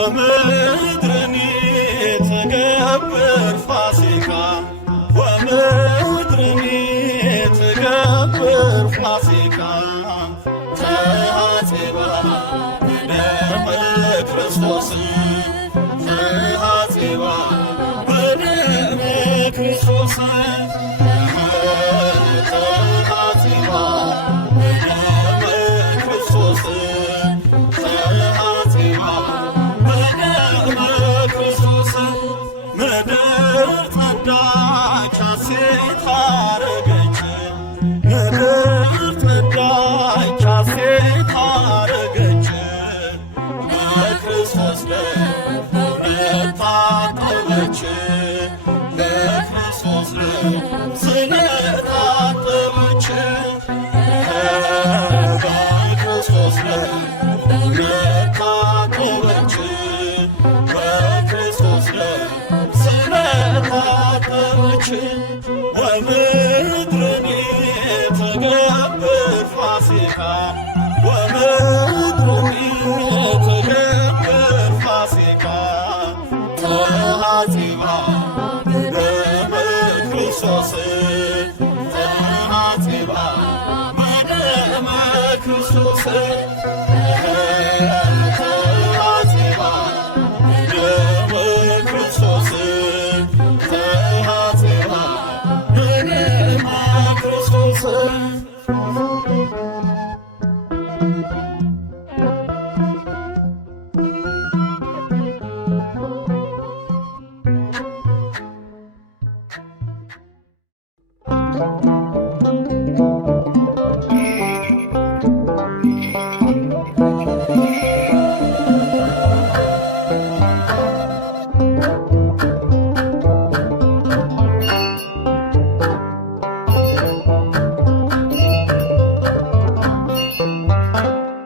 ወምድርኒ ትገብር ፋሲካ ወምድርኒ ትገብር ፋሲካ ተሐጽባ በደመ ክርስቶስ ተሐጽባ በደመ ክርስቶስ ተሐጽባ በደመ ክርስቶስ ተሐጽባ በደመ ክርስቶስ ምድር ጸዳች ሐሴት አረገች ምድር ጸዳች ሐሴት አረገች በክርስቶስ ደም ስለታጠበች በክርስቶስ ደም ስለታጠበች በክርስቶስ ደም ስለታጠበች በክርስቶስ ደም ስለታጠበች ወምድርኒ ትገብር ፋሲካ ወምድርኒ ትገብር ፋሲካ ተሐጽባ በደመ ክርስቶስ ተሐጽባ በደመ ክርስቶስ ተሐጽባ በደመ ክርስቶስ ተሐጽባ በደመ ክርስቶስ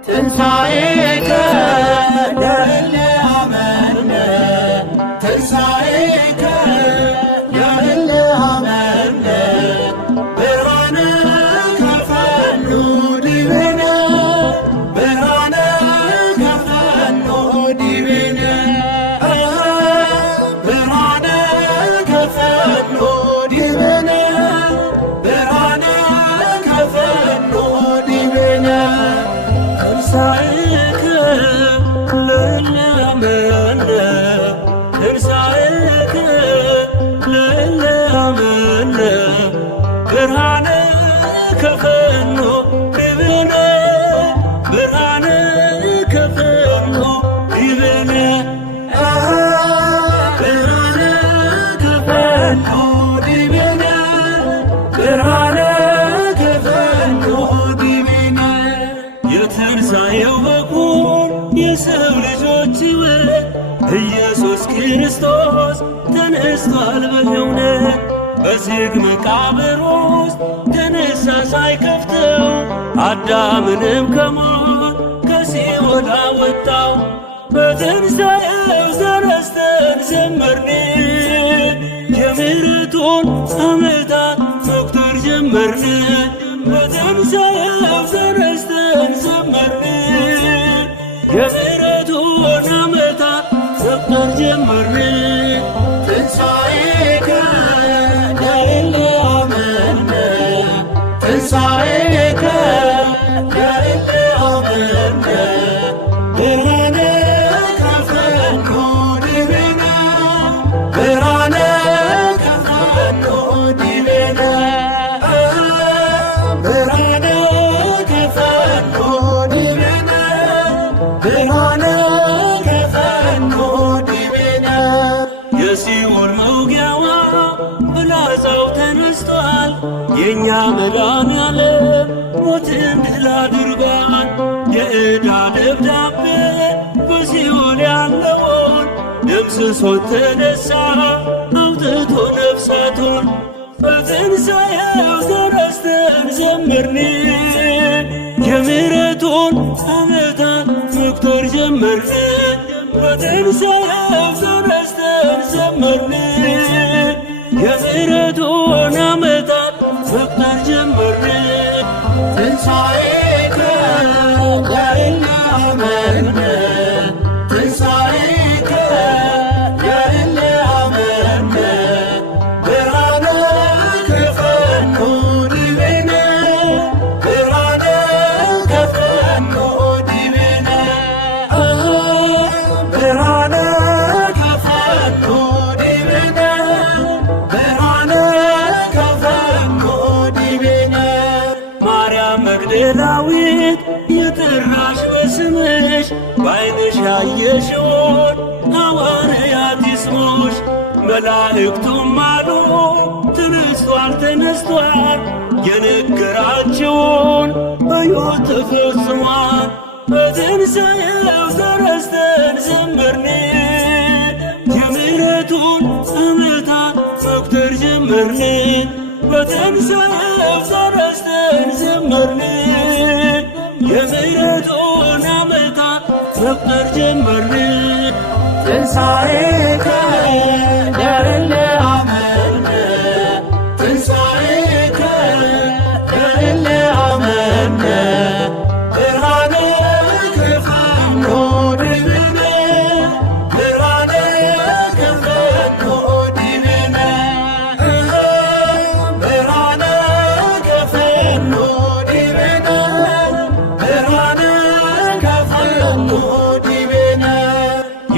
ትንሣኤከ ለእለ አመነ ትንሣኤከ ለእለ አመነ ብርሃነ ከፈኑ ዲቤነ ብርሃነ ከፈኑ ዲቤነ ብርሃነ ከፈኑ ዲቤነ ብርሃነ ከፈኑ ዲቤነ ትንሣኤከ ለእለ አመነ ትንሣኤከ ለእለ አመነ ብርሃነ ከፈኑ ዲቤነ ብርሃነ ከፈኑ ዲቤነ ብርሃነ ከፈኑ ዲቤነ ብርሃነ ከፈኑ ዲቤነ የትንሣኤው በኩር የሰው ልጆች ሕይወት ኢየሱስ ክርስቶስ ተነስቷል በእውነት በዝግ መቃብር ውስጥ ተነሳ ሳይከፍተው አዳምንም ከሞት ከሲኦል አወጣው በትንሣኤው ተነስተን ዘመርን የምሕረቱን ዓመታት መቁጠር ጀመርን በትንሣኤው ተነስተን ዘመርን የምሕረቱን ዓመታት መቁጠር ጀመርን ትንሣኤከ ለእለ አመነ ትንሣኤከ ለእለ አመነ ብርሃነ ከፈኑ ዲቤነ ብርሃነ ከፈኑ ዲቤነ ብርሃነ ከፈኑ ዲቤነ ብርሃነ ከፈኑ ዲቤነ የሲኦል መውጊያዋ ፍላጻው ተነስቷል የእኛ መድኃኔዓለም ሞትን ድል አድርጓል የዕዳ ደብዳቤ በሲኦል ያለውን ደምስሶት ተነሳ አውጥቶ ነፍሳቱን በትንሣኤው ተነስተን ዘመርን የምሕረቱን ዓመታት መቁጠር ጀመርን በትንሣኤው ተነስተን ዘመርን የምሕረቱን ዓመታት መቁጠር ጀመርን ትንሣኤከ ለእለ አመነ ትንሣኤከ ስምሽ በዓይንሽ ያየሽውን ሐዋርያት ይስሙሽ። መላእክቱም አሉ ተነስቷል ተነስቷል፣ የነገራችውን እዩት ተፈጽሟል። በትንሣኤው ተረስተን ዘመርን፣ የምሕረቱን ዓመታት መቁጠር ጀመርን። በትንሣኤው ተረስተን ዘመርን፣ የምሕረቱን ዓመታት መቁጠር ጀመርን። ትንሣኤከ ለእለ አመነ፣ ትንሣኤከ ለእለ አመነ፣ ብርሃነ ከፈኖ ዲቤነ፣ ብርሃነ ከፈኖ ዲቤነ፣ ብርሃነ ከፈኖ ዲቤነ፣ ብርሃነ ከፈኖ ዲቤነ።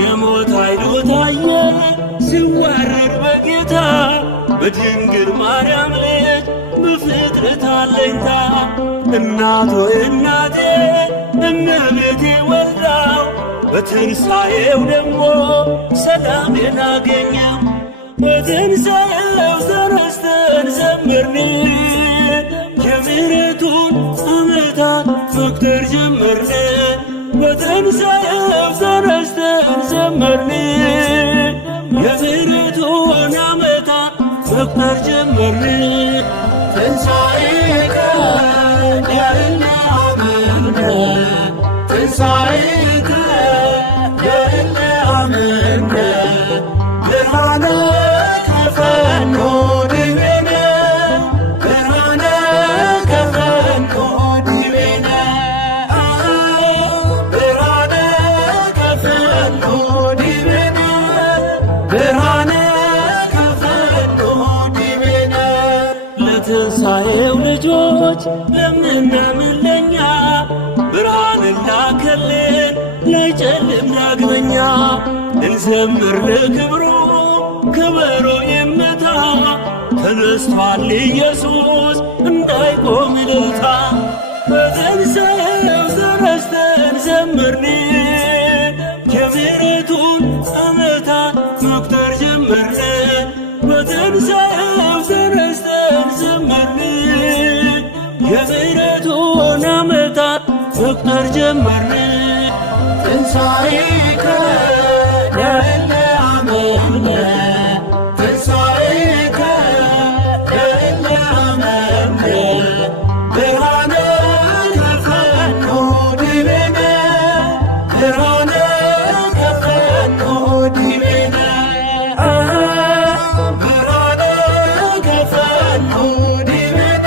የሞት ኃይሉ ታየ ሲዋረድ በጌታ በድንግል ማርያም ልጅ በፍጥረት አለኝታ። እናቱ እናቴ እመቤቴ ወልዳው በትንሣኤው ደግሞ ሰላሜን አገኘው። በትንሣኤው ተነስተን ዘመርን፣ የምሕረቱን ዓመታት መቁጠር ጀመርን። በትንሣኤው ተነስተን ዘመርን፣ የምሕረቱን ዓመታት መቁጠር ጀመርን። ትንሣኤከ ለእለ አመነ፣ ትንሣኤከ ለእለ አመነ፣ ብርሃነ ከፈኖ ዲቤነ፣ ብርሃነ ከፈኖ ዲቤነ፣ ብርሃነ ከፈኖ ዲቤነ፣ ብርሃነ ከፈኖ ዲቤነ። ለትንሣኤው ልጆች ለምናምን ለኛ ብርሃንን ላከልን ላይጨልም ዳግመኛ። እንዘምር ለክብሩ ከበሮ ይመታ፣ ተነስቷል ኢየሱስ እንዳይቆም እልልታ። በትንሣኤው ተነስተን ዘመርን፣ የምሕረቱን ዓመታት መቁጠር ጀመርን። በትንሣኤው ተነስተን ዘመርን፣ የምሕረቱን ዓመታት መቁጠር ጀመርን። ትንሣኤከ ለእለ አመነ፣ ትንሣኤከ ለእለ አመነ፣ ብርሃነ ከፈኖ ዲቤነ፣ ብርሃነ ከፈኖ ዲቤነ፣ ብርሃነ ከፈኖ ዲቤነ፣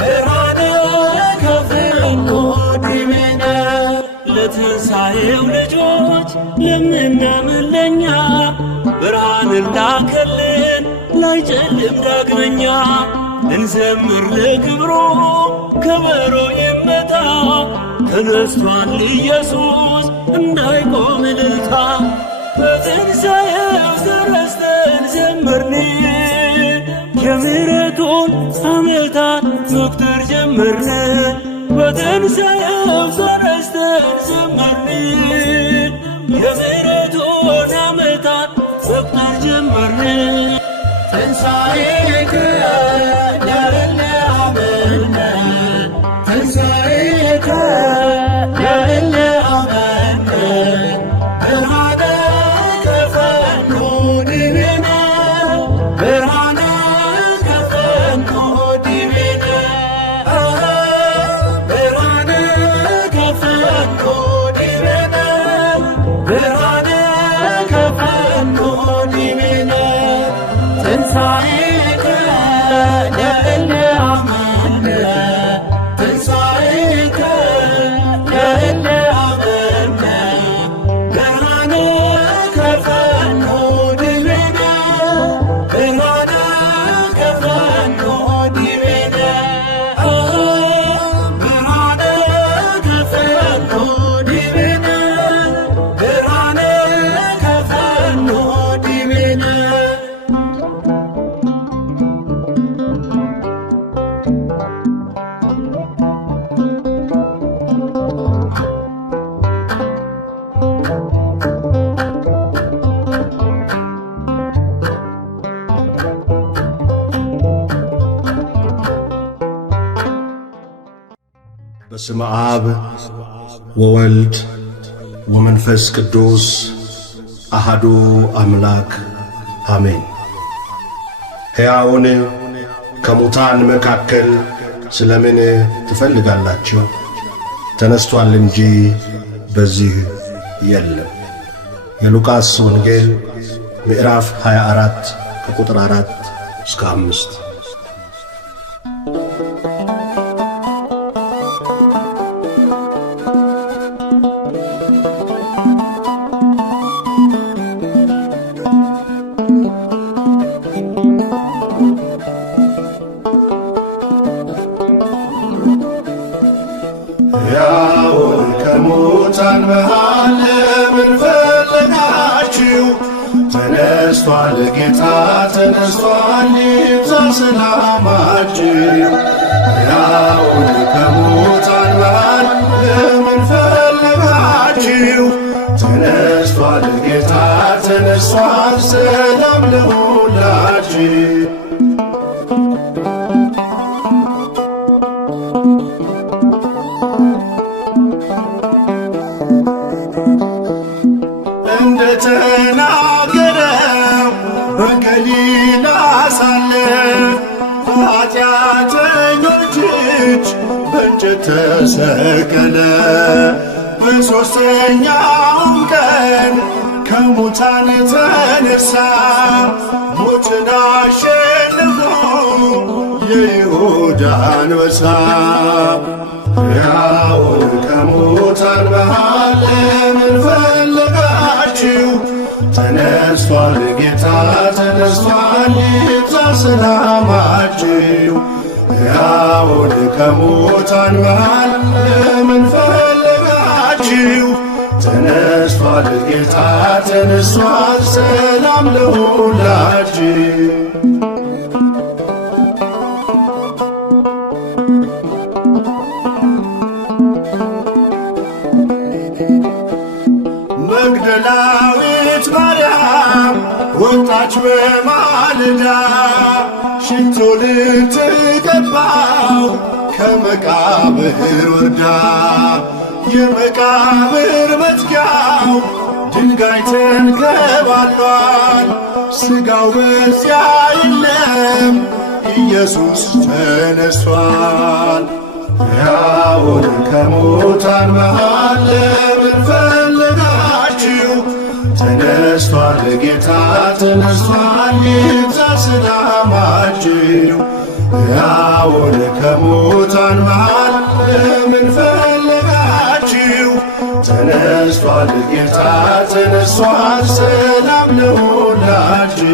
ብርሃነ ከፈኖ ዲቤነ። ለትንሣኤው ልጆች ለምናምን ለኛ ብርሃንን ላከልን ላይጨልም ዳግመኛ። እንዘምር ለክብሩ ከበሮ ይመታ፣ ተነስቷል ኢየሱስ እንዳይቆም እልልታ። በትንሣኤው ተነስተን ዘመርን፣ የምሕረቱን ዓመታት መቁጠር ጀመርን። በትንሣኤው ተነስተን ዘመርን፣ የምሕረቱን ዓመታት መቁጠር ጀመርን። ትንሣኤከ ለእለ አመነ፣ ትንሣኤከ ለእለ አመነ፣ ብርሃነ ከፈኖ ዲቤነ፣ ብርሃነ ከፈኖ ዲቤነ፣ ብርሃነ ከፈኖ ዲቤነ፣ ብርሃነ ከፈኖ ዲቤነ። ትንሣኤከ ለእለ አመነ፣ ትንሣኤከ ለእለ አመነ፣ ብርሃነ ከፈኖ ዲቤነ፣ ብርሃነ ከፈኖ ዲቤነ፣ ብርሃነ ከፈኖ ዲቤነ፣ ብርሃነ ከፈኖ ዲቤነ። በስመ አብ ወወልድ ወመንፈስ ቅዱስ አሃዱ አምላክ አሜን። ሕያውን ከሙታን መካከል ስለምን ትፈልጋላችሁ? ተነስቷል እንጂ በዚህ የለም። የሉቃስ ወንጌል ምዕራፍ 24 ከቁጥር 4 እስከ 5። ሕያውን ከሙታን መሃል ለምን ፈለጋችሁ? ተነስቷል ጌታ ተነስቷል፣ ይብዛ ሰላማችሁ። ሕያውን ከሙታን መሃል ለምን ፈለጋችሁ? ተነስቷል ጌታ ተነስቷል፣ ሰላም ለሁላችሁ። እንደተናገረው በገሊላ ሳለ በኃጢአተኞች እጅ በእንጨት ተሰቀለ። በሦስተኛውም ቀን ከሙታን ተነሣ፣ ሞትን አሸንፎ የይሁዳ አንበሳ። ሕያውን ከሙታን መሃል ለምን ፈለጋችሁ? ተነስቷል ጌታ ተነስቷል፣ ይብዛ ሰላማችሁ። ሕያውን ከሙታን መሃል ለምን ፈለጋችሁ? ተነስቷል ጌታ ተነስቷል፣ ሰላም ለሁላችሁ። መግደላዊት ማርያም ወጣች በማለዳ፣ ሽቶ ልትቀባው ከመቃብር ወርዳ። የመቃብር መዝጊያው ድንጋይ ተንከባሏል፣ ሥጋው በዚያ የለም፣ ኢየሱስ ተነሷል። ሕያውን ከሙታን መሃል ለምን ፈለጋችሁ? ተነስቷል ጌታ ተነስቷል፣ ይብዛ ሰላማችሁ። ሕያውን ከሙታን መሃል ለምን ፈለጋችሁ? ተነስቷል ጌታ ተነስቷል፣ ሰላም ለሁላችሁ።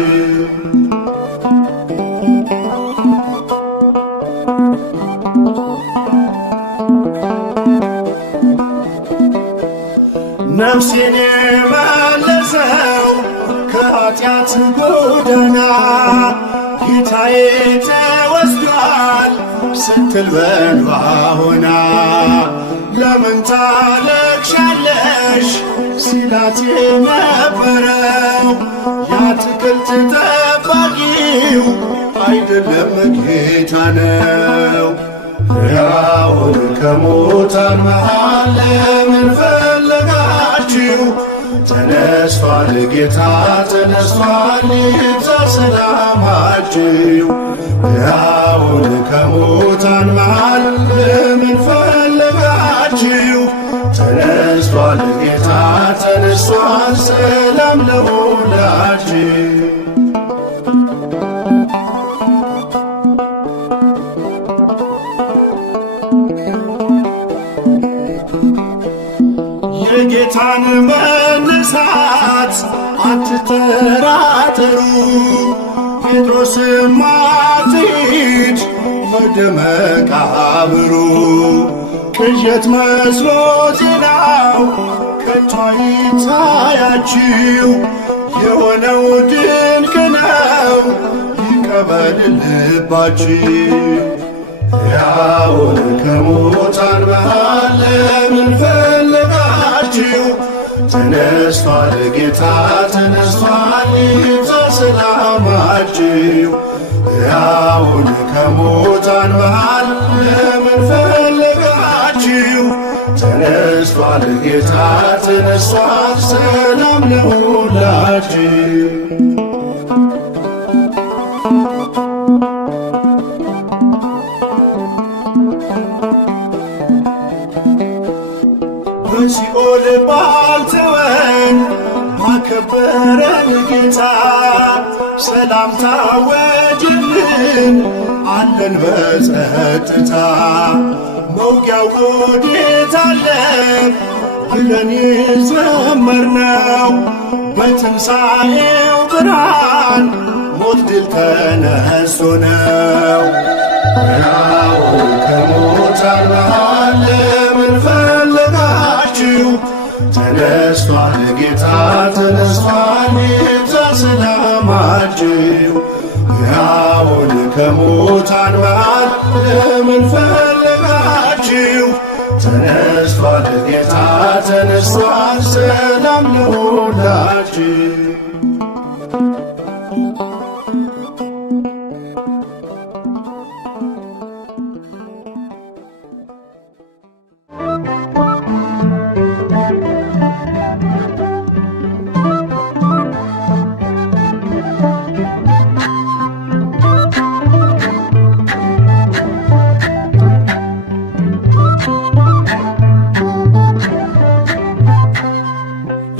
ነፍሴን የመለሰው ከኃጢአት ጎዳና፣ ጌታዬ ተወስዷል ስትል በልባ ሆና። ለምን ታለቅሻለሽ ሲላት የነበረው የአትክልት ጠባቂው አይደለም ጌታ ነው። ሕያውን ከሙታን መሃል ለምን ፈለጋችሁ? ተነስቷል ጌታ ተነስቷል፣ ይብዛ ሰላማችሁ። ሕያውን ከሙታን መሃል ለምን ፈለጋችሁ? ተነስቷል ጌታ ተነስቷል፣ ሰላም ለሁላችሁ። የጌታን መነሳት አትጠራጠሩ፣ ጴጥሮስም አትሂድ ወደ መቃብሩ። ቅዠት መስሎ ዜናው ከቶ አይታያችሁ፣ የሆነው ድንቅ ነው ይቀበል ልባችሁ። ሕያውን ከሙታን መሃል ለምን ፈለጋችሁ? ተነስቷል ጌታ ተነስቷል፣ ይብዛ ሰላማችሁ። ሕያውን ከሙታን መሃል ለምን ፈለጋችሁ? ተነስቷል ጌታ ተነስቷል፣ ሰላም ለሁላችን። በሲኦል ባልተወን ባከበረን ጌታ ሰላም ታወጅልን አለን በጸጥታ። መውጊያው ወዴት አለ ብለን የዘመርነው በትንሣኤው ብርሃን ሞት ድል ተነስቶ ነው። ሕያው ከሙታን መሃል ለምን ፈለጋችሁ? ተነስቷል ጌታ ተነስቷል፣ ይብዛ ሰላማችሁ። ሕያውን ከሙታን መሃል ለምን ፈለጋችሁ? ተነስቷል ጌታ ተነስቷል፣ ሰላም ለሁላችሁ።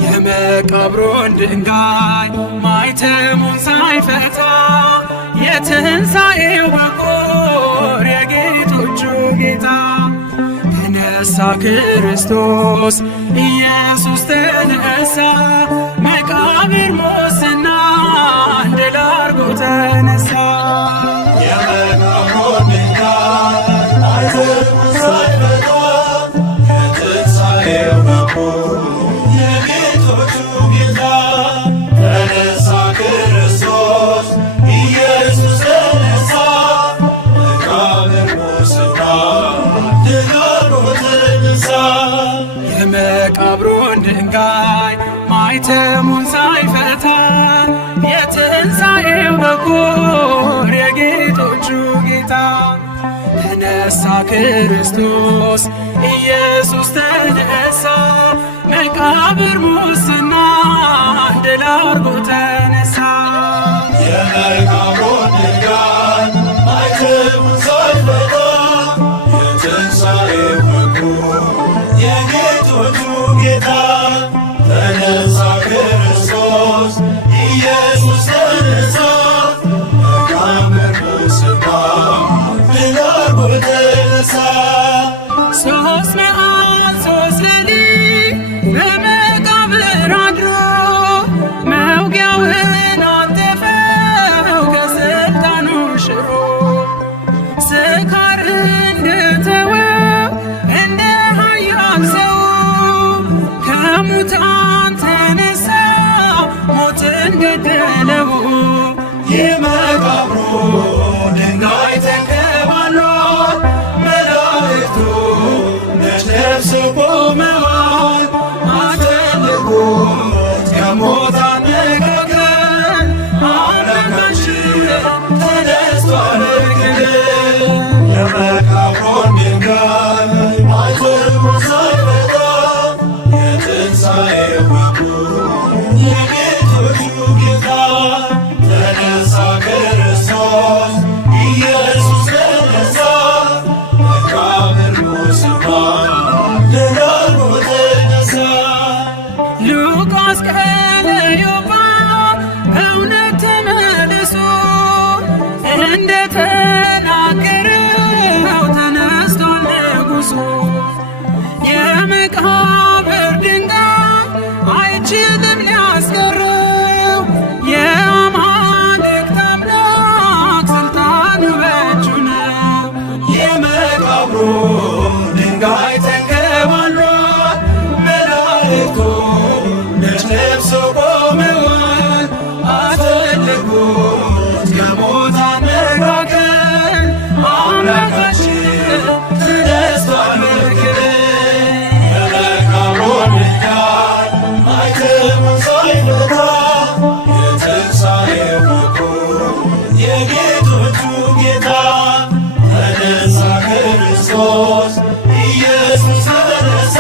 የመቃብሩን ድንጋይ ማኅተሙን ሳይፈታ የትንሣኤው በኩር የጌቶቹ ጌታ ተነሣ ክርስቶስ ኢየሱስ ተነሣ። መቃብር ሙስናን ድል አድርጎ ተነሣ። የመቃብሩን ድንጋይ ማኅተሙን ሳይፈታ የትንሣኤው በኩር የመቃብሩን ድንጋይ ማኅተሙን ሳይፈታ የትንሣኤው በኩር የጌቶቹ ጌታ ተነሣ ክርስቶስ ኢየሱስ ተነሣ። መቃብር ሙስናን ድል አድርጎ ተነሣ። የመቃብሩን ድንጋይ ማኅተሙን ሳይፈታ የትንሣኤው በኩር የጌቶቹ ጌታ ተነሣ ክርስቶስ ኢየሱስ ተነሣ። መቃብር ሙስናን ድል አድርጎ ተነሣ። ሦስት መዓልት ሦስት ሌሊት በመቃብር አድሮ መውጊያውን አንጠፈው ከሥልጣኑ ሽሮ ስካር እንደተወው እንደ ኃያል ሰው ከሙታን ተነሣ ሞትን ገደለው። የመቃብሩ ድንጋይ ተንከባሏል፣ መላእክቱ ነጭ ለብሰው ቆመዋል። አትልቁት ከሙታን መካከል አምላካችን ተነሥቷል ክብር። የመቃብሩን ድንጋይ ማኅተሙን ሳይፈታ የትንሣኤው በኩር የጌቶቹ ጌታ ተነሣ ክርስቶስ ኢየሱስ ተነሣ። መቃብር ሙስናን ድል አድርጎ ተነሣ። ሉቃስ ቀለዮጳ እውነት ተመልሶ እንደተናገረው ተነሥቷል ንጉሡ። የመቃብር ድንጋይ አይችልም ሊያስቀረው የአማልክት አምላክ ሥልጣኑ በእጁ ነው። የመቃብሩ ድንጋይ ተንከባሏል፣ መላእክቱ ነጭ ለብሰው ቆመዋል። አትፈልጉት ከሙታን መካከል አምላካችን ተነሥቷል በክብር። የመቃብሩን ድንጋይ ማኅተሙን ሳይፈታ የትንሣኤው በኩር የጌቶቹ ጌታ ተነሣ ክርስቶስ ኢየሱስ ተነሣ።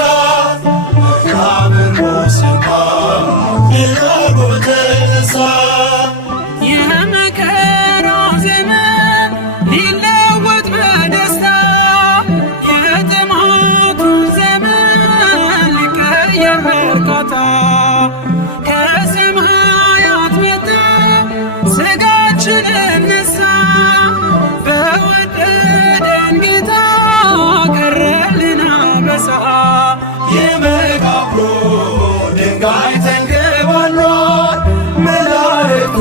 ድንጋይ ተንከባሏል። መላእክቱ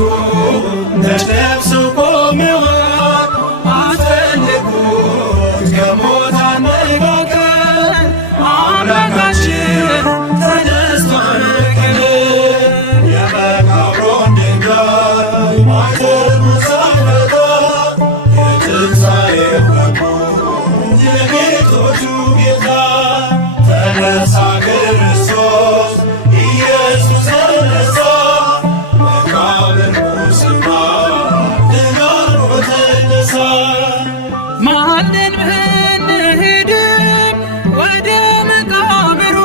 ነጭ ለብሰው ቆመዋል። አስፈልጉት ከሙታን መካከል አምላካችን ተነስቷል በክብር። የመቃብሩን ድንጋይ ማኅተሙን ሳይፈታ የትንሣኤው መጥምቁ የጌቶቹ ጌታ ተነሳ ክርስቶስ ኢየሱስ ተነሳ። መቃብር ሙስና ድል አድርጎ ተነሳ። ማልደን ብንሄድም ወደ መቃብሩ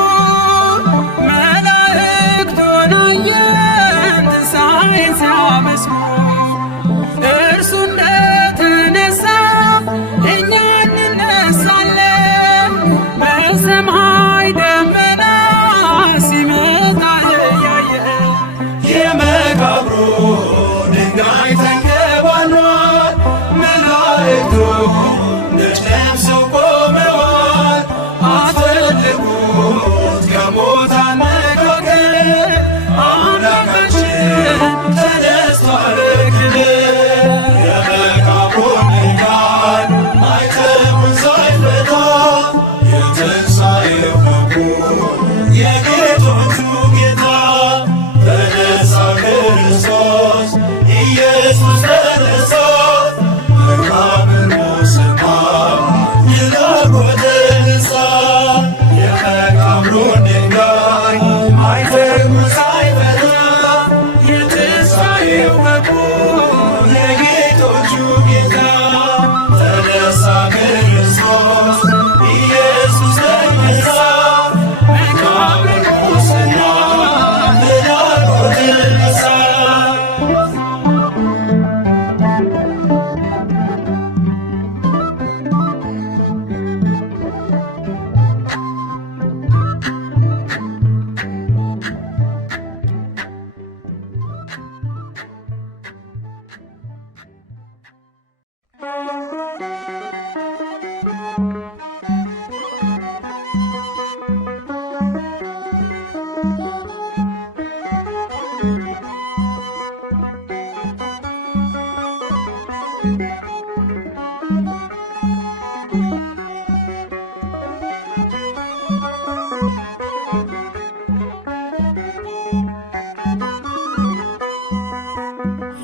መላእክቱን አየን ትንሣኤን ሲያበስሩ። እርሱ እንደተነሳ እኛ እንነሳለን። በሰማይ ደመና ሲመጣ እያየን የመቃብሩ ድንጋይ ተንከባሏል። መላእክቱ ነጭ ለብሰው ቆመዋል። አስፈልጉት ከሙታን መካከል አምላካችን ተነስቷል በክብር። የመቃብሩን ድንጋይ ማኅተሙን ሳይፈታ የትንሣኤው መጥምቁ የጌቶቹ ጌታ ተነሳ ክርስቶስ ኢየሱስ ተነሳ። መቃብር ሙስና ድል አድርጎ ተነሳ። የመቃብሩን ድንጋይ ማኅተሙን ሳይፈታ የትንሣኤው መጥምቁ የጌቶቹ ጌታ ተነሳ ክርስቶስ ኢየሱስ ተነሳ። መቃብር ሙስና ድል አድርጎ ተነሳ።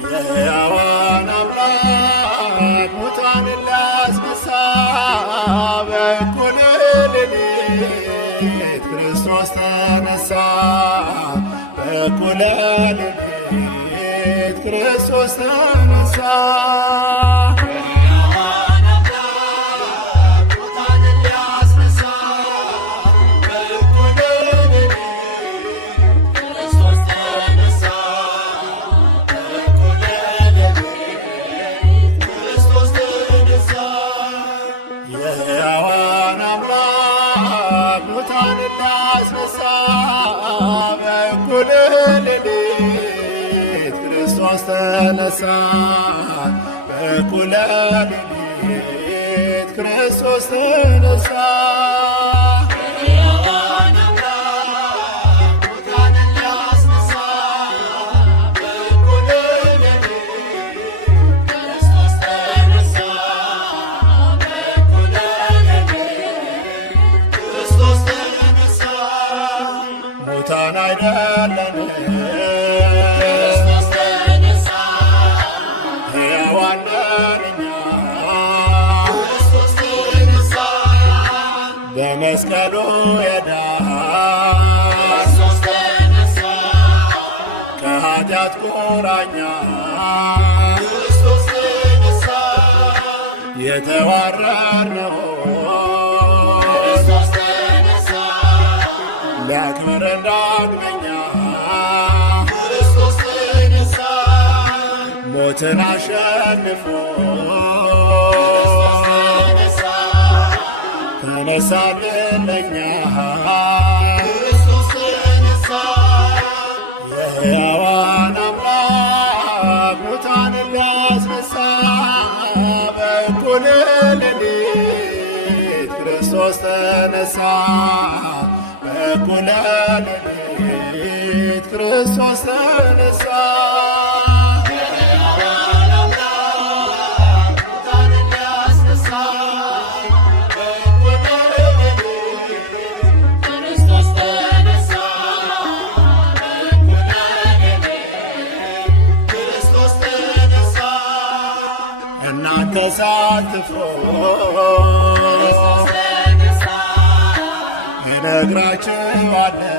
የሕያዋን አምላክ ሙታንን ሊያስነሳ በእኩለ ሌሊት ክርስቶስ ተነሳ። በእኩለ ሌሊት ክርስቶስ ተነሳ። የሕያዋን አምላክ ሙታንን ሊያስነሳ በእኩለ ሌሊት ክርስቶስ ተነሳ። የሕያዋን አምላክ ሙታንን ሊያስነሳ በእኩለ ሌሊት ክርስቶስ ተነሳ። በእኩለ ሌሊት ክርስቶስ ተነሳ። የሕያዋን አምላክ ሙታንን ሊያስነሳ በእኩለ ሌሊት ክርስቶስ ተነሳ። በእኩለ ሌሊት ክርስቶስ ተነሳ። ሙታን አይደለንም ክርስቶስ ተነሳ። ሕያዋን ነን እኛ ክርስቶስ ተነሳ። በመስቀሉ የዳን ክርስቶስ ተነሳ። ከኃጢአት ቁራኛ ክርስቶስ ተነሳ። የተዋረድነው ክርስቶስ ተነሳ። ሊያክብረን ዳግመኛ ክርስቶስ ተነሳ። ሞትን አሸንፎ ክርስቶስ ተነሳ። ተነሳልን ለእኛ ክርስቶስ ተነሳ። የሕያዋን አምላክ ሙታንን ሊያስነሳ በእኩለ ሌሊት ክርስቶስ ተነሳ። በእኩለ ሌሊት ክርስቶስ ተነሳ። እናንተ ሳትፍሩ እነግራችኋለሁ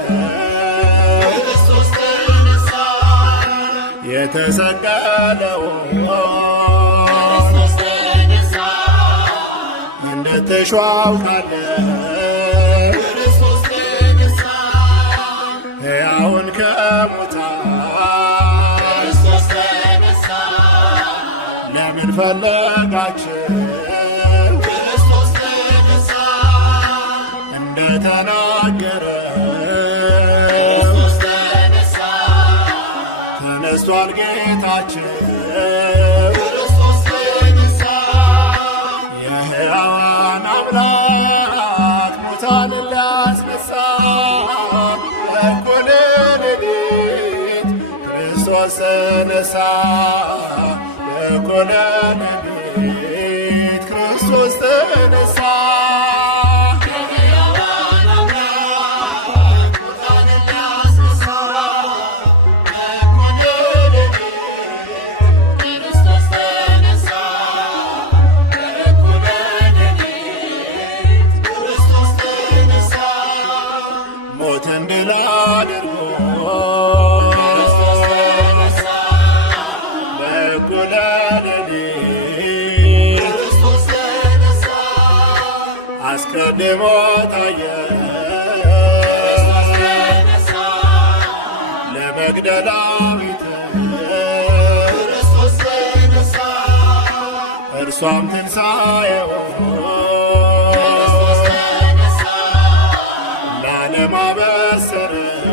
የተሰቀለውን እንደተሾ አውቃለሁ። ሕያውን ከሙታን ለምን ፈለጋችሁ? እንደተናገረ ተነስቷል ጌታችን የሕያዋን አምላክ ሙታንን ሊያስነሳ እኩለ ሌሊት ክርስቶስ ተነሳ። እኩለ ሌሊት ክርስቶስ ተነሳ። ሞትን ድል አድርጎ በእኩለ ሌሊት አስቀድሞ ታየ ለመግደላዊት እርሷም ትንሣኤውን ለዓለም አበሰረች።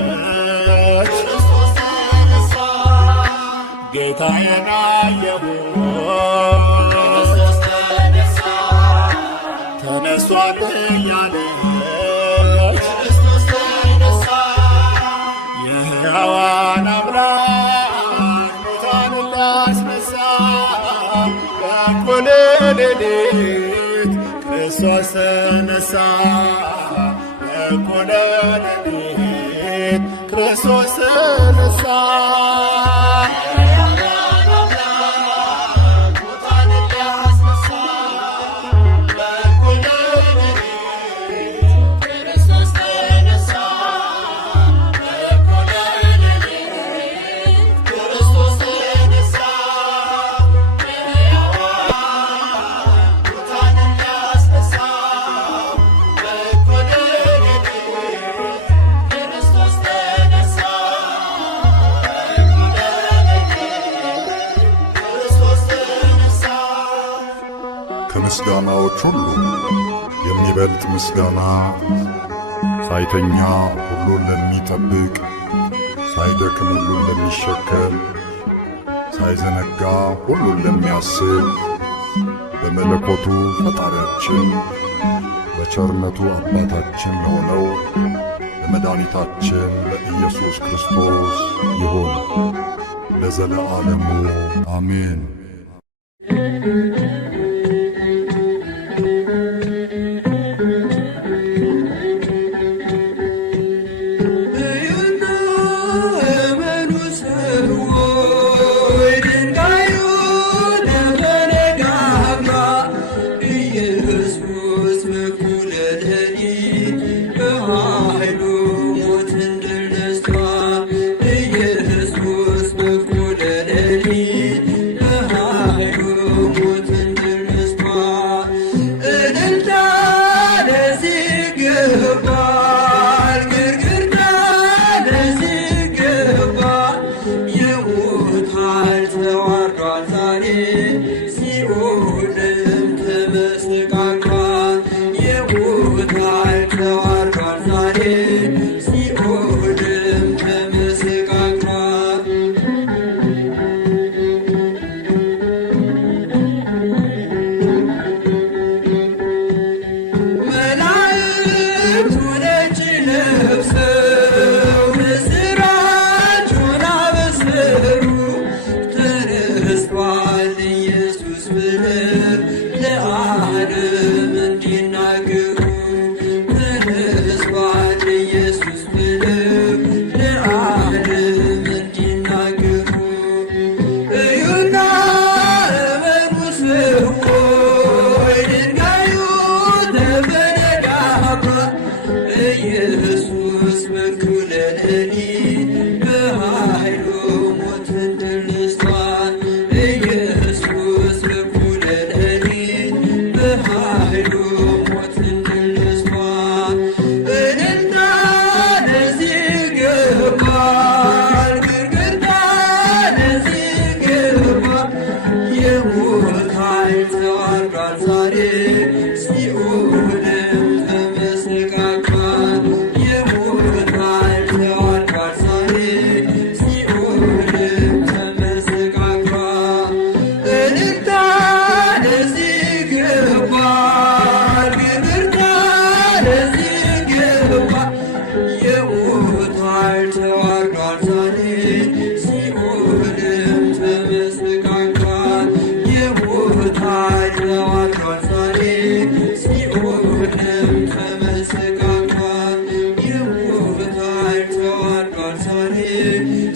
ጌታዬን አየሁት ተነስቷል እያለች የሕያዋን አምላክ ሙታንን ሊያስነሳ በእኩለ ሌሊት ክርስቶስ ተነሳ። በእኩለ ሌሊት ክርስቶስ ተነሳ። ከምስጋናዎች ሁሉ የሚበልጥ ምስጋና ሳይተኛ ሁሉን ለሚጠብቅ፣ ሳይደክም ሁሉን ለሚሸከም፣ ሳይዘነጋ ሁሉን ለሚያስብ በመለኮቱ ፈጣሪያችን በቸርነቱ አባታችን ለሆነው ለመድኃኒታችን ለኢየሱስ ክርስቶስ ይሁን ለዘለዓለሙ አሜን። ኢየሱስ በኩለ ሌሊት በኃይሉ ሞትን ለእኔ በኃይሉ ሞትን ድል ነስቷል። ኢየሱስ በኩለ ለእኔ በኃይሉ ሞትን ድል ነስቷል። እልልታ ለዚህ ይገባል፣ ግርግርታ ለዚህ ይገባል። የሞት ኃይል ተዋርዷል ዛሬ ሲኦልም ተመሰቃቅሏል። የሞት ኃይል ተዋርዷል ዛሬ ሲኦልም ተመሰቃቅሏል። እልልታ ለዚህ ይገባል፣ ግርግርታ ለዚህ ይገባል። የሞት ኃይል ተዋርዷል ዛሬ ሲኦልም ተመሰቃቅሏል። የሞት ኃይል ተዋርዷል ዛሬ ሲኦልም ተመሰቃቅሏል። የሞት ኃይል ተዋርዷል ዛሬ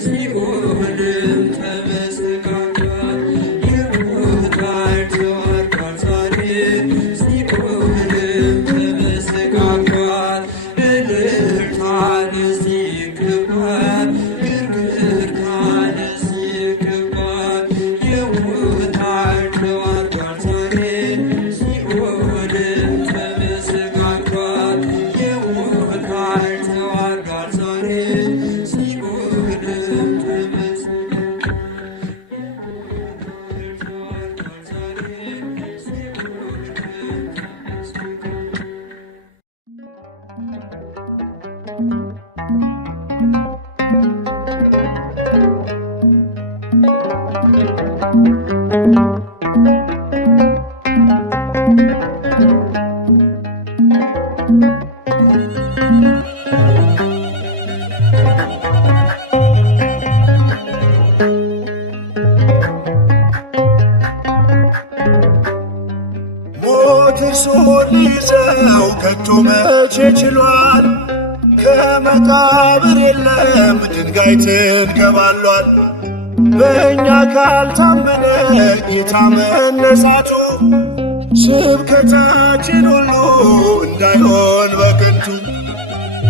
ሲኦልም ተመሰቃቅሏል። የሞት ኃይል ተዋርዷል ዛሬ ሲኦልም ተመሰቃቅሏል። እልልታ ለዚህ ይገባል፣ ግርግርታ ለዚህ ይገባል። የሞት ኃይል ተዋርዷል ዛሬ ሲኦልም ተመሰቃቅሏል። የሞት ኃይል ተዋርዷል ዛሬ ሲኦልም ሞት እርሱን ሊይዘው ከቶ መቼ ችሏል? ከመቃብር የለም ድንጋይ ትንከባሏል። በእኛ ካልታመነ ጌታ መነሳቱ ስብከታችን ሁሉ እንዳይሆን በከንቱ።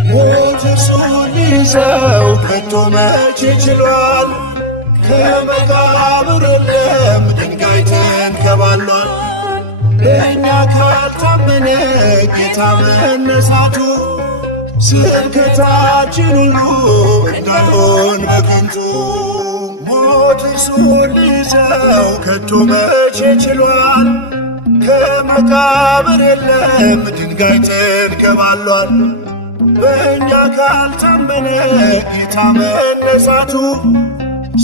ሞት እርሱን ሊይዘው ከቶ መቼ ችሏል? ከመቃብር የለም ድንጋይ ተንከባሏል። በእኛ ካልታመነ ጌታ መነሳቱ ስብከታችን ሁሉ እንዳይሆን በከንቱ። ሞት እርሱን ሊይዘው ከቶ መቼ ችሏል? ከመቃብር የለም ድንጋይ ተንከባሏል። በእኛ ካልታመነ ጌታ መነሳቱ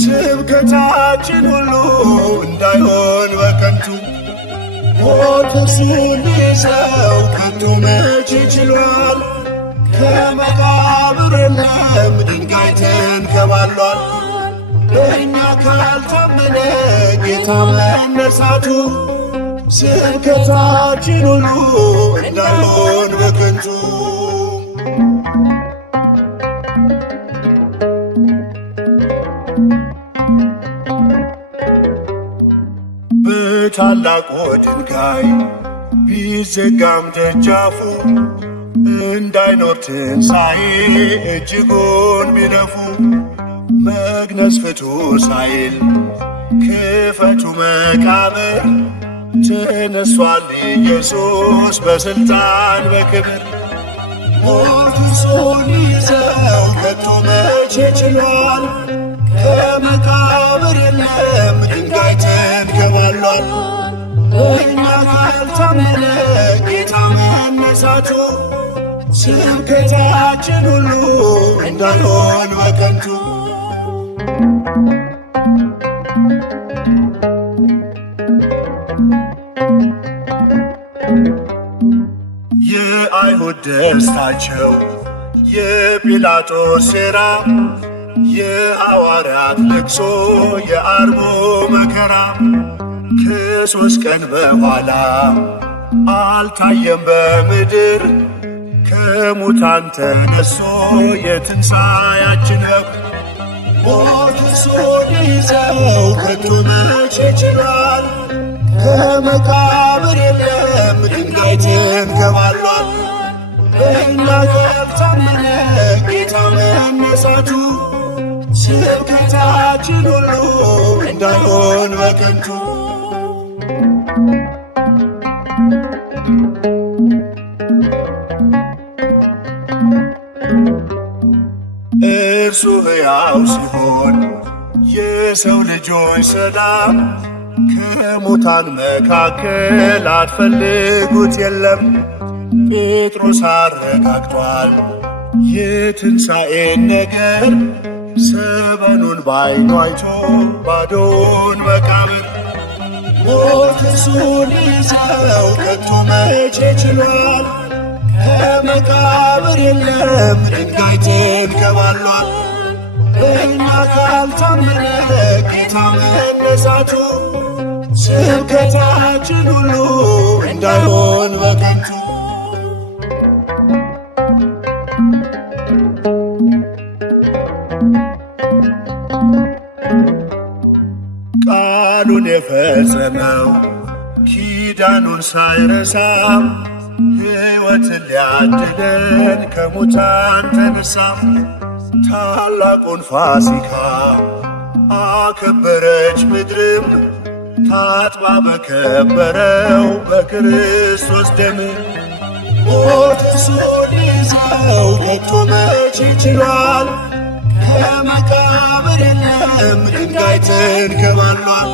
ስብከታችን ሁሉ እንዳይሆን በከንቱ። ሞት እርሱን ሊይዘው ከቶ መቼ ችሏል? ከመቃብር የለም ድንጋይ ተንከባሏል። በእኛ ካልታመነ ጌታ መነሳቱ ስብከታችን ሁሉ እንዳይሆን በከንቱ። በታላቁ ድንጋይ ቢዘጋም ደጃፉ እንዳይኖር ትንሣኤ እጅጉን ቢለፉ መግነዝ ፍቱ ሳይል ክፈቱ መቃብር ተነሷል ኢየሱስ በሥልጣን በክብር። ሞት እርሱን ሊይዘው ከቶ መቼ ችሏል? ከመቃብር የለም ድንጋይ ተንከባሏል። በእኛ ካልታመነ ጌታ መነሳቱ ስብከታችን ሁሉ እንዳይሆን በከንቱ። የአይሁድ ደስታቸው የጲላጦስ ሴራ የሐዋርያት ልቅሶ የአርቦ መከራ ከሦስት ቀን በኋላ አልታየም በምድር ከሙታን ተነሶ የትንሣኤያችን በኩር። ሞት እርሱን ሊይዘው ከቶ መቼ ችሏል? ከመቃብር የለም ድንጋይ ተንከባሏል። በእኛ ካልታመነ ጌታ መነሳቱ ስብከታችን ሁሉ እንዳይሆን በከንቱ። እርሱ ሕያው ሲሆን የሰው ልጆች ሰላም ከሙታን መካከል አትፈልጉት የለም። ጴጥሮስ አረጋግጧል የትንሣኤን ነገር ሰበኑን ባይኑ አይቶ ባዶውን መቃብር። ሞት እርሱን ሊይዘው ከቶ መቼ ችሏል? ከመቃብር የለም ድንጋይ ተንከባሏል። እኛ ካልታመነ ጌታ መነሳቱ ስብከታችን ሁሉ እንዳይሆን በከንቱ። ቃሉን የፈጸመው ኪዳኑን ሳይረሳ ሕይወትን ሊያድለን ከሙታን ተነሳ። ታላቁን ፋሲካ አከበረች ምድርም ታጥባ በከበረው በክርስቶስ ደም። ሞት እርሱን ሊይዘው ከቶ መቼ ችሏል? ከመቃብር የለም ድንጋይ ተንከባሏል።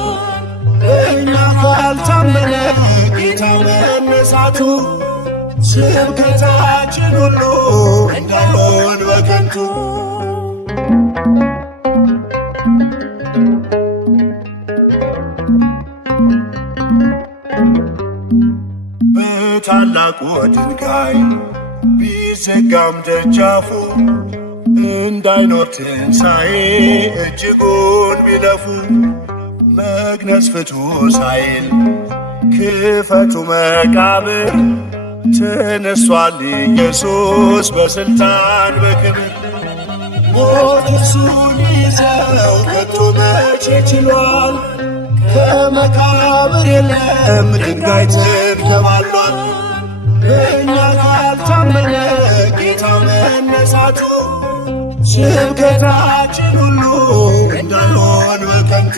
እኛ ካልታመነ ጌታ መነሳቱ ስብከታችን ሁሉ እንዳይሆን በከንቱ። በታላቁ ድንጋይ ቢዘጋም ደጃፉ እንዳይኖር ትንሣኤ እጅጉን ቢለፉ። መግነዝ ፍቱ ሳይል ክፈቱ መቃብር ተነሷል ኢየሱስ በሥልጣን በክብር። ሞት እርሱን ሊይዘው ከቶ መቼ ችሏል? ከመቃብር የለም ድንጋይ ተንከባሏል። እኛ ካልታመነ ጌታ መነሳቱ ስብከታችን ሁሉ እንዳይሆን በከንቱ።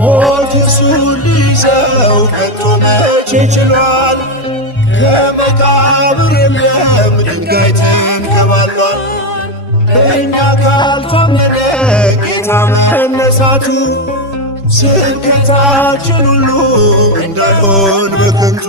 ሞት እርሱን ሊይዘው ከቶ መቼ ችሏል? ከመቃብር የለም ድንጋይ ተንከባሏል። እኛ ካልታመነ ጌታ መነሳቱ ስብከታችን ሁሉ እንዳይሆን በከንቱ።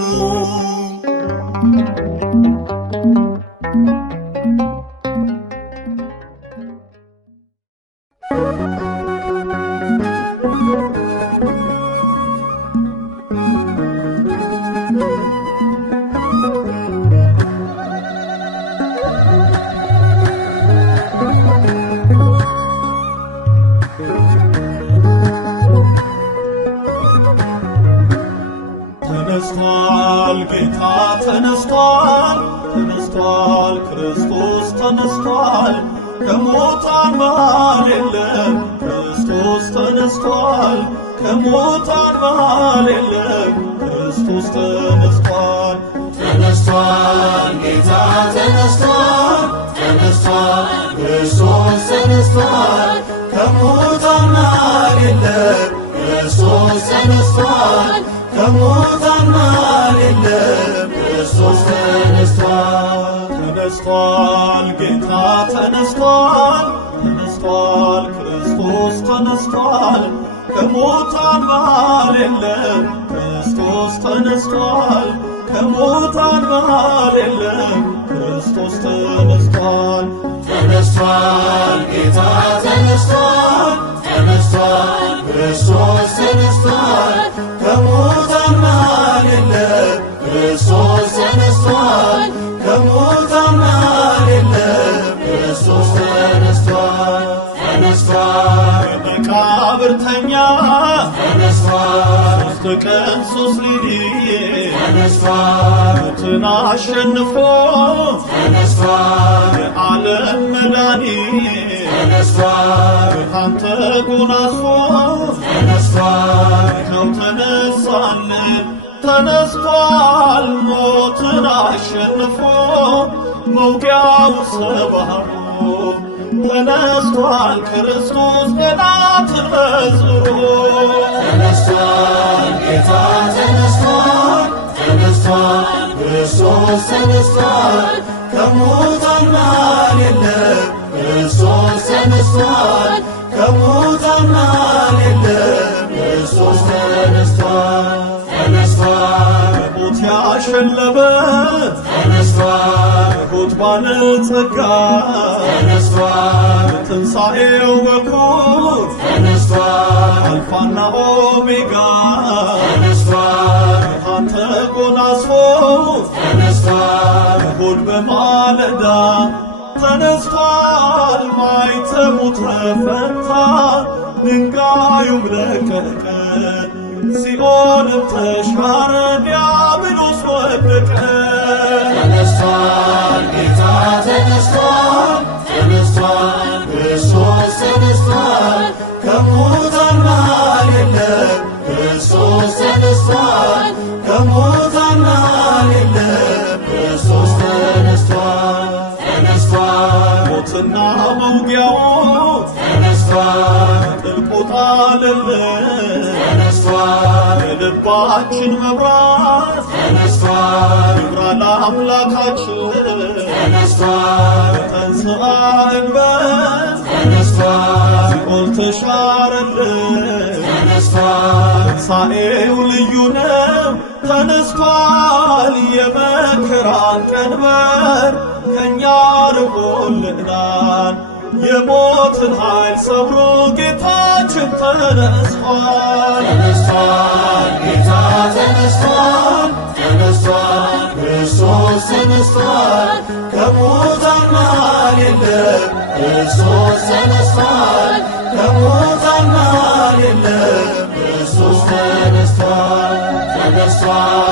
ተነስቷል ጌታ ተነስቷል፣ ተነስቷል ክርስቶስ ተነስቷል። ከሙታን መሃል የለም ክርስቶስ ተነስቷል። ከሙታን መሃል የለም ክርስቶስ ተነስቷል። ተነስቷል ጌታ ተነስቷል፣ ተነስቷል ክርስቶስ ተነስቷል። ከሙታን መሃል የለም ክርስቶስ ተነስቷል። ከሙታን መሃል የለም ክርስቶስ ተነስቷል። ተነስቷል ጌታ ተነስቷል፣ ተነስቷል ክርስቶስ ተነስቷል። ከሙታን መሃል የለም ክርስቶስ ተነስቷል። ከሙታን መሃል የለም ክርስቶስ ተነስቷል። ተነስቷል ጌታ ተነስቷል፣ ተነስቷል ክርስቶስ ተነስቷል። ከሙታን መሃል የለም ክርስቶስ ተነስቷል። ከሙታን መሃል የለም ክርስቶስ ተነስቷል። ተነስቷል በመቃብር ተኛ ተነስቷል፣ ሦስት ቀን ሦስት ሌሊት ተነስቷል፣ ሞትን አሸንፎ ተነስቷል፣ የዓለም መድኃኒት ተነስቷል፣ ብርሃን ተጎናጽፎ ተነስቷል፣ ይኸው ተነሳልን ተነስቷል ሞትን አሸንፎ መውጊያው ሰባብሮ ተነስቷል ክርስቶስ ጠላትን መዝሮ ተነስቷል ጌታ ተነስቷል ተነስቷል ክርስቶስ ተነስቷል ከሙታን መሃል የለም ክርስቶስ ተነስቷል ከሙታን መሃል የለም ክርስቶስ ተነስቷል ተነስቷል ሞት ያሸለመ ተነስቷል ሞት ባለጸጋ ተነስቷል ትንሣኤው በኩር ተነስቷል አልፋና ኦሜጋ ተነስቷል አንተ ጎናጽፎ ተነስቷል እሁድ በማለዳ ተነስቷል ማይተሙ ተፈታ ድንጋዩም ደቀቀ ሲኦልም ተሻረ ዲያብሎስ ወደቀ ተነስቷል ጌታ ተነስቷል ተነስቷል ክርስቶስ ተነስቷል ከሙታን መሃል የለም ክርስቶስ ተነስቷል ከሙታን መሃል የለም ክርስቶስ ተነስቷል ተነስቷል ሞትና መውጊያው ተነስቷል ጥልቁ ጣለልን ተነስቷል የልባችን መብራት ተነስቷል ይብራ ለአምላካችን ተነስቷል ተንሥአ እንበል ተነስቷል ሲኦል ተሻረልን ተነስቷል ትንሣኤው ልዩ ነው ተነስቷል የመከራን ቀንበር ከእኛ ርቆልናል የሞትን ኃይል ሰብሮ ጌታችን ተነስቷል ተነስቷል ጌታ ተነስቷል ተነስቷል ክርስቶስ ተነስቷል ከሙታን መሃል የለም ክርስቶስ ተነስቷል ከሙታን መሃል የለም ክርስቶስ ተነስቷል ተነስቷል